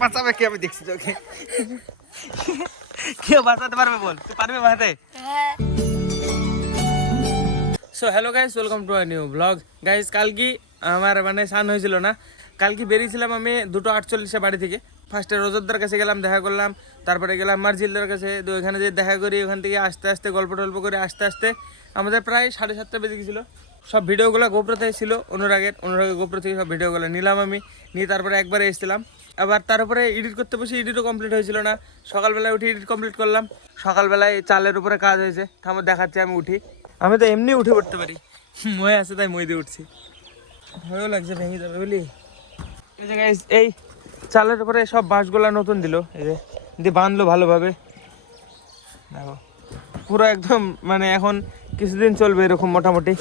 বাঁচাবে কি? আমি দেখছি তোকে। কেউ বাঁচাতে পারবে? বল, তুই পারবে বাঁচাতে? So hello guys, welcome to a new blog. Guys, কালকে আমার মানে স্নান হয়েছিল না। কালকে বেরিয়েছিলাম আমি 2:48 বাড়ি থেকে। ফার্স্টে রোজদার কাছে গেলাম, দেখা করলাম। তারপরে গেলাম মার্জিলদার কাছে। তো ওখানে যে দেখা করি, ওখান থেকে আস্তে আস্তে গল্প টল্প করে আস্তে আস্তে আমাদের প্রায় 7:30 বেজে গেছিলো। সব ভিডিওগুলো গোপ্রোতে ছিল অনুরাগের গোপ্রো থেকে সব ভিডিওগুলো নিলাম আমি। নিয়ে তারপরে একবারে এসেছিলাম। আবার তারপরে এডিট করতে বসে এডিটও কমপ্লিট হয়েছিল না। সকালবেলায় উঠে এডিট কমপ্লিট করলাম। সকালবেলায় চালের উপরে কাজ হয়েছে, থামো দেখাচ্ছি। আমি উঠি, আমি তো এমনি উঠে পড়তে পারি, মই আছে তাই মই দিয়ে উঠছি। ভয়ও লাগছে ভেঙে যাবে বুঝলি। এই জায়গায় এই চালের উপরে সব বাঁশগুলা নতুন দিল, এই যে দিয়ে বাঁধলো ভালোভাবে। দেখো পুরো একদম মানে এখন কিছুদিন চলবে এরকম মোটামুটি।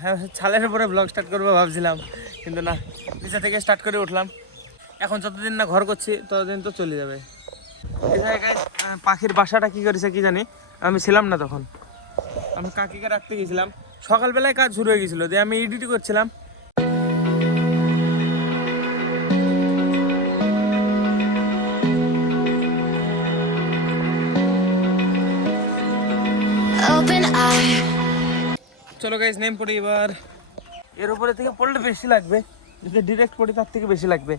হ্যাঁ, চালের উপরে ব্লগ স্টার্ট করবো ভাবছিলাম, কিন্তু না, নিচে থেকে স্টার্ট করে উঠলাম। এখন যতদিন না ঘর করছি ততদিন তো চলে যাবে। এই জায়গায় পাখির বাসাটা কি করেছে কি জানি, আমি ছিলাম না তখন। আমি কাকিকে রাখতে গেছিলাম, সকালবেলায় কাজ শুরু হয়ে গেছিলো, দিয়ে আমি এডিট করছিলাম। চলো গাইস, নেম পড়ি এবার। এর উপরে থেকে পড়লে বেশি লাগবে, যদি ডিরেক্ট পড়ি তার থেকে বেশি লাগবে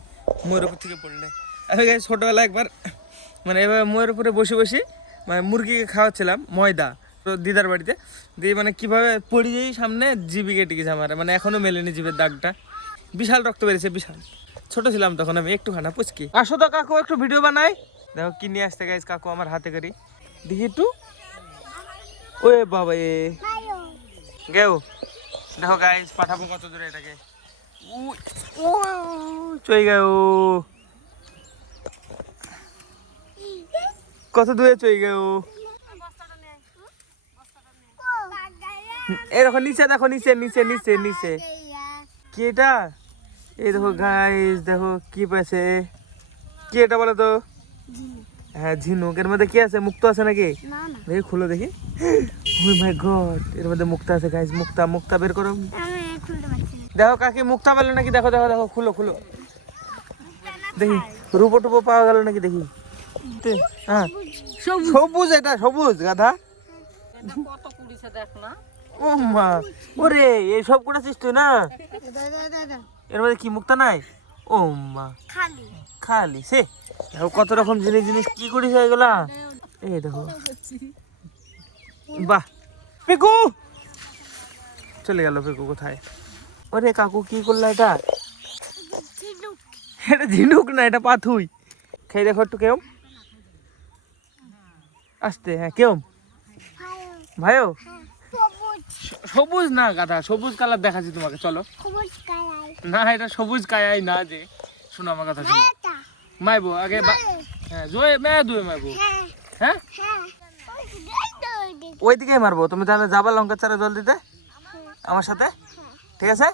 ময়ের উপর থেকে পড়লে। আমি গাইস ছোটোবেলা একবার মানে এভাবে ময়ের উপরে বসে বসে মানে মুরগিকে খাওয়াচ্ছিলাম ময়দা দিদার বাড়িতে। দিয়ে মানে কীভাবে পড়ি যাই সামনে, জিবি কেটে গেছে আমার, মানে এখনও মেলেনি জিভের দাগটা। বিশাল রক্ত বেরিয়েছে, বিশাল। ছোটো ছিলাম তখন আমি, একটুখানা পুচকি। আসো তো কাকু, একটু ভিডিও বানাই। দেখো কি নিয়ে আসতে গাইস কাকু আমার হাতে করি, দেখি একটু। ওয়ে বাবা এ গেও, দেখো গাইস পাঠাবো কত দূরে এটাকে। চই গেও, কত দূরে চই গেও। এরকম নিচে দেখো, নিচে নিচে নিচে নিচে। কি এটা? এই দেখো গাইস, দেখো কি পাইছে। কি এটা বলো তো? হ্যাঁ ঝিনুক। এর মধ্যে কি আছে? মুক্তা আছে নাকি? দেখি খুলো দেখি। ও মাই গড, এর মধ্যে মুক্তা আছে গাইস। মুক্তা, মুক্তা বের করো। দেখো কাকি মুক্তা পেলো নাকি? দেখো দেখো দেখো, খুলো খুলো দেখি। রূপো টুপো পাওয়া গেল নাকি দেখি। হ্যাঁ সবুজ, এটা সবুজ গাধা। ও মা, ওরে এই সব করেছিস তুই না? এর মধ্যে কি মুক্তা নাই? ও মা, খালি সে। দেখো কত রকম জিনিস জিনিস কি করিস এগুলা। এই দেখো, বাহ। পিকু চলে গেল, পিকু কোথায়? ওরে কাকু কি করলো এটা? এটা ঝিনুক না, এটা পাথুই। খেয়ে দেখো একটু। কেউ আসতে, হ্যাঁ কেউ ভাইও। সবুজ না গাধা, সবুজ কালার দেখাচ্ছি তোমাকে, চলো। না এটা সবুজ কায়াই না যে, শোনো আমার কথা শোনো। মাইবো আগে, হ্যাঁ জয় মে দুয়ে মাইবো। হ্যাঁ ওইদিকেই মারবো। তুমি তাহলে যাবা লঙ্কা চারা জল দিতে আমার সাথে, ঠিক আছে?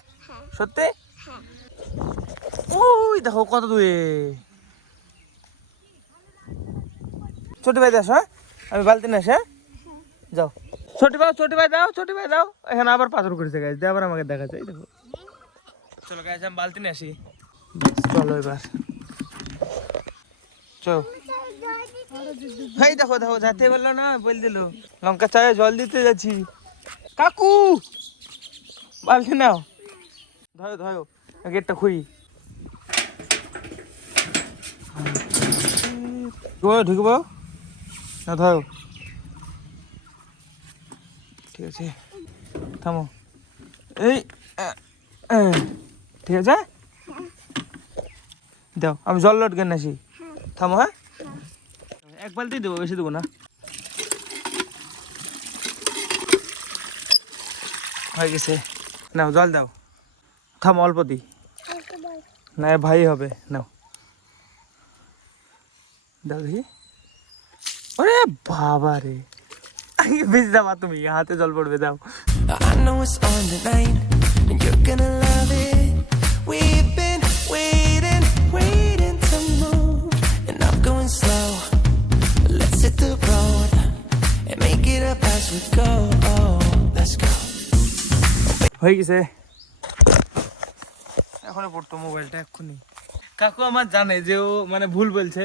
সত্যি? ওই দেখো কত দূরে। ছোটি ভাই আসো, আমি বালতি না আসে যাও। ছোটি ভাই, ছোটি ভাই দাও, ছোটি ভাই দাও। এখানে আবার পাথর করেছে গাছ দিয়ে, আবার আমাকে দেখাচ্ছে। এই দেখো, চলো গাছ আমি বালতি নিয়ে আসি। চলো এবার চলো। ভাই দেখো দেখো, যাতে বললো না, বল দিল লঙ্কা চায়ে জল দিতে যাচ্ছি। কাকু বালতি নাও, ধরো ধরো, গেটটা খুই। ঢুকবো না, ধরো। ঠিক আছে থামো। এই ঠিক আছে, দাও। আমি জল লট কেন আসি, থামো। হ্যাঁ এক বালতি দেবো, বেশি দেবো না। হয়ে গেছে, নাও জল দাও। থামো, অল্প দিই না, ভাই হবে। নাও দাও দেখি। ওরে বাবা রে, বেশি দাও তুমি, হাতে জল পড়বে। দাও। হয়ে গেছে, এখনো পড়তো মোবাইলটা এক্ষুনি। কাকু আমার জানে যে ও মানে ভুল বলছে,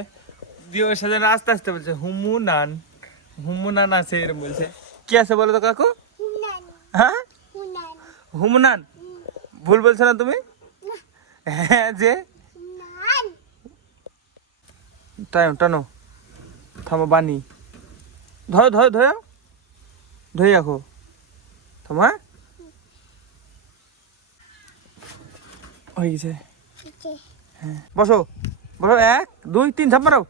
দিয়ে ওর সাথে আস্তে আস্তে বলছে হুমুনান আছে এরকম বলছে। কি আছে বলো তো কাকু? হ্যাঁ হুমুনান। ভুল বলছো না তুমি? হ্যাঁ যে টানো থামো বানি ধরো ধরো ধরো ধরে রাখো থামো। হ্যাঁ হয়ে গেছে। হ্যাঁ বসো বসো, 1 2 3 ঝাঁপ মারো।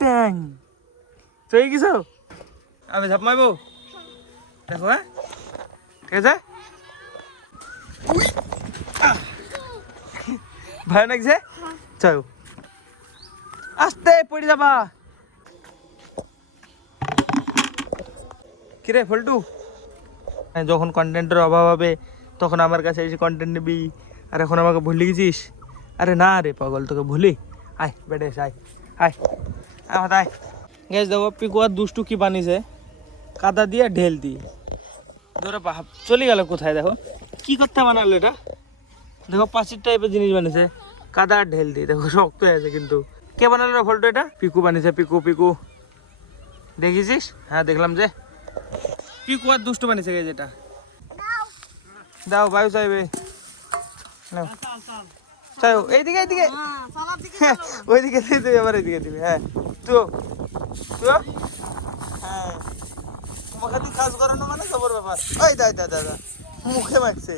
ট্যাং চলে গেছো। আমি ঝাঁপ মারবো, দেখো। হ্যাঁ ঠিক আছে। ভয় লাগছে? চলো আস্তে পড়ে যাবা। কিরে ফল্টু, যখন কন্টেন্টের অভাব হবে তখন আমার কাছে এসে কন্টেন্ট নিবি, আর এখন আমাকে ভুলে গেছিস? আরে না রে পাগল, তোকে ভুলি? আয় বেডে আয় আয় আমার আয়। গ্যাস দেখো পিকু আর দুষ্টু কি বানিয়েছে, কাদা দিয়ে ঢেল দিয়ে ধরে চলে গেল কোথায়। দেখো কি করতে বানালো এটা, দেখো পাঁচির টাইপের জিনিস বানিয়েছে কাদা আর ঢেল দিয়ে। দেখো শক্ত হয়ে আছে কিন্তু। কে বানালো ফল্টু এটা? পিকু বানিয়েছে। পিকু দেখেছিস? হ্যাঁ দেখলাম যে পিকু আর দুষ্টু বানিয়েছে যেটা। দাও বায়ু চাইবে, চাইও এইদিকে এইদিকে ওইদিকে তুই আবার এইদিকে দিবি। হ্যাঁ তো হ্যাঁ মুখে তুই কাজ করো না মানে খবর ব্যাপার। ওই দাদা মুখে মারছে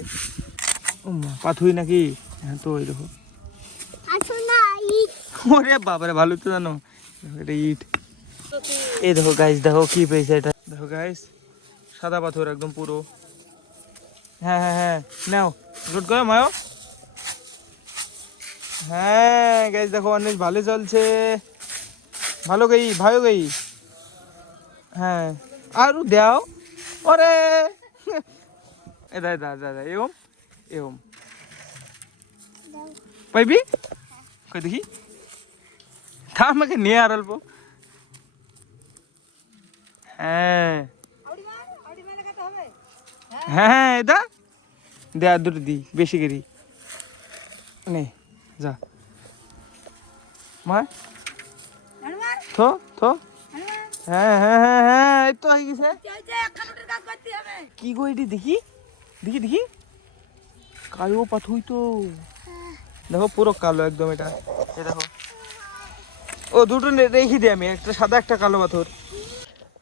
পাথুই নাকি? হ্যাঁ তো ওই দেখো ওরে বাবারে, ভালো তো জানো এটা ইট। এই দেখো গাইস, দেখো কি পেয়েছে এটা। দেখো গাইস সাদা পাথর একদম পুরো। হ্যাঁ নাও লোড করো মায়ো। হ্যাঁ গাইস দেখো অনেক ভালো চলছে, ভালো গই। হ্যাঁ আরো দাও। ওরে দাদা এরম পাইবি কই দেখি। তা আমাকে নিয়ে আর অল্প। হ্যাঁ হ্যাঁ এটা দে আর দুটো দি বেশি করি নে যা মা থো হ্যাঁ এই তো হয়ে গেছে। কি গো এটি দেখি কালো পাথুই তো। দেখো পুরো কালো একদম এটা। এই দেখো ও দুটো রেখে দিই আমি, একটা সাদা একটা কালো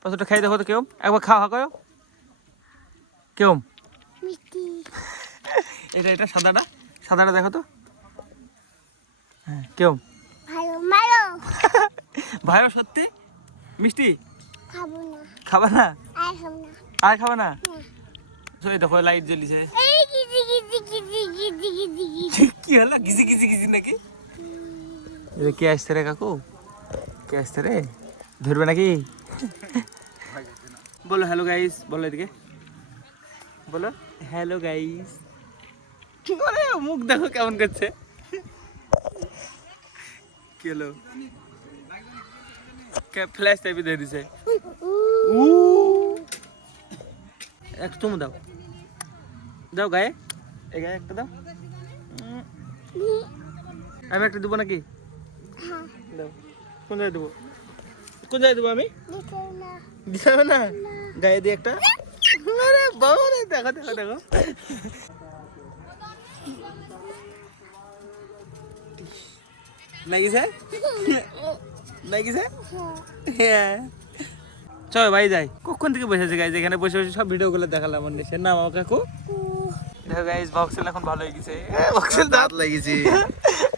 পাথরটা খাই দেখো তো কেউ একবার খাওয়া করো কেউ। এটা সাদাটা দেখো তো। হ্যাঁ কেউ ভাইও সত্যি মিষ্টি খাবা না? আর খাবা না? দেখো লাইট জ্বলিছে। কি হলো গিজি নাকি? কে আসছে রে কাকু? কে আসছে রে? ধরবে নাকি? বলো হ্যালো গাইস, বলো এদিকে বলো হ্যালো গাইস। কি করে মুখ দেখো কেমন করছে। কি হলো ফ্ল্যাশ টাইপে দিয়ে দিছে। একটু তুমি দাও গায়ে একটা দাও। আমি একটা দেবো নাকি? দাও কোন জায়গায় দেবো আমি? দিতে হবে না গায়ে দিয়ে একটা। আরে বাবা রে দেখো লাগিছে হ্যাঁ চলো ভাই যাই। কখন থেকে বসেছে গাইজ এখানে বসে সব ভিডিও গুলো দেখালাম আমার নিচে নাম কাকু। দেখো গাইজ বক্সেল এখন ভালো হয়ে গেছে। বক্সেল দাঁত লাগিয়েছে,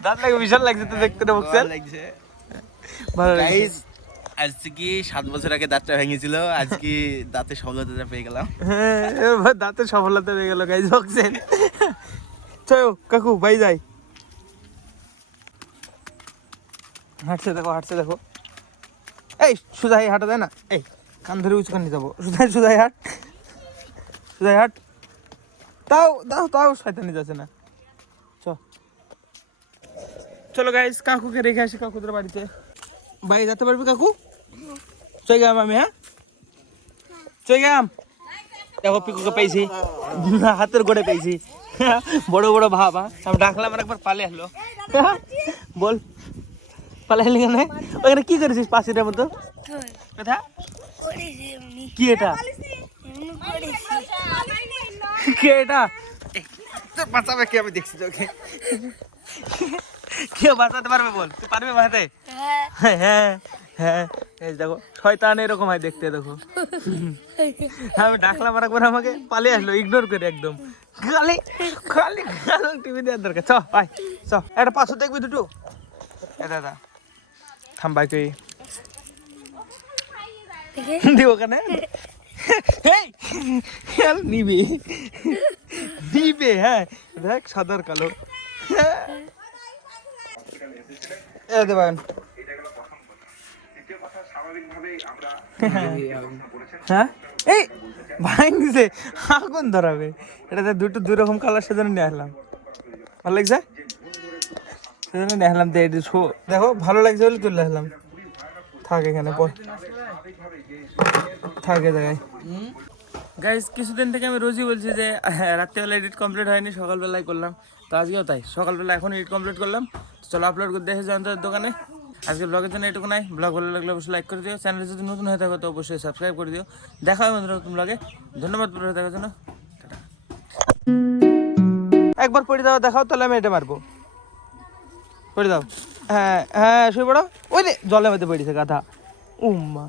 দাঁত লাগে বিশাল লাগছে তো দেখতে। বক্সেল লাগছে ভালো গাইজ। আজকে 7 বছর আগে দাঁতটা ভেঙেছিল, আজকে দাঁতের সফলতা পেয়ে গেলাম। হ্যাঁ দাঁতের সফলতা পেয়ে গেল গাইজ বক্সেল। চলো কাকু ভাই যাই। হাঁটছে দেখো এই সুজাই হাঁটা যায় না, এই কান ধরে উঁচু কান নিয়ে যাবো। সুজাই হাট তাও শয়তানি যাচ্ছে না। চলো গাইস কাকুকে রেখে আসি কাকুদের বাড়িতে। ভাই যেতে পারবি কাকু? চলে গেলাম আমি। হ্যাঁ চলে গেলাম। দেখো পিকুকে পেয়েছি, হাতের গোড়ে পেয়েছি। বড় বড় ভাব, আমি ডাকলাম আর একবার পালে আসলো। বল পালে আসলি কেন? ওখানে কি করেছিস পাখিটার মতো? কোথা কি এটা? কে এটা? তোর বাঁচাবে কে? আমি দেখছি তোকে। কেউ বাঁচাতে পারবে? বল, তুই পারবি বাঁচাতে? হ্যাঁ হ্যাঁ হ্যাঁ, এই দেখো শয়তান এরকম হয় দেখতে, দেখো। আমি ডাকলাম আর একবার আমাকে পালিয়ে আসলো ইগনোর করে একদম। খালি খালি টিভি দেওয়ার দরকার। চ ভাই চ, একটা পাঁচশো দেখবি দুটো। এ দাদা থাম ভাই, তুই দিব ওখানে নিবি নিবে। হ্যাঁ দেখ সাদার কালো। হ্যাঁ এই ভাঙছে, আগুন ধরাবে। এটা দুটো দুই রকম কালার, সেজন্য নিয়ে আসলাম। ভালো লাগছে সেজন্য নিয়ে আসলাম। দেখো ভালো লাগছে বলে তুলে আসলাম। থাক এখানে থাকে জায়গায়। গাইজ কিছুদিন থেকে আমি রোজই বলছি যে রাত্রিবেলা এডিট কমপ্লিট হয়নি, সকালবেলায় করলাম। তো আজকেও তাই, সকালবেলা এখন এডিট কমপ্লিট করলাম। চলো আপলোড করে দেখে যান তোর দোকানে। আজকে ব্লগের জন্য এটুকু নাই। ব্লগ ভালো লাগলে অবশ্যই লাইক করে দিও, চ্যানেলে যদি নতুন হয়ে থাকো তো অবশ্যই সাবস্ক্রাইব করে দিও। দেখা হবে বন্ধুরা নতুন ব্লগে। ধন্যবাদ পুরো দেখার জন্য। একবার পড়ে দাও, দেখাও তাহলে আমি এটা মারবো। পড়ে দাও। হ্যাঁ হ্যাঁ শুয়ে পড়ো। ওই রে জলের মধ্যে পড়েছে গাধা। উম্মা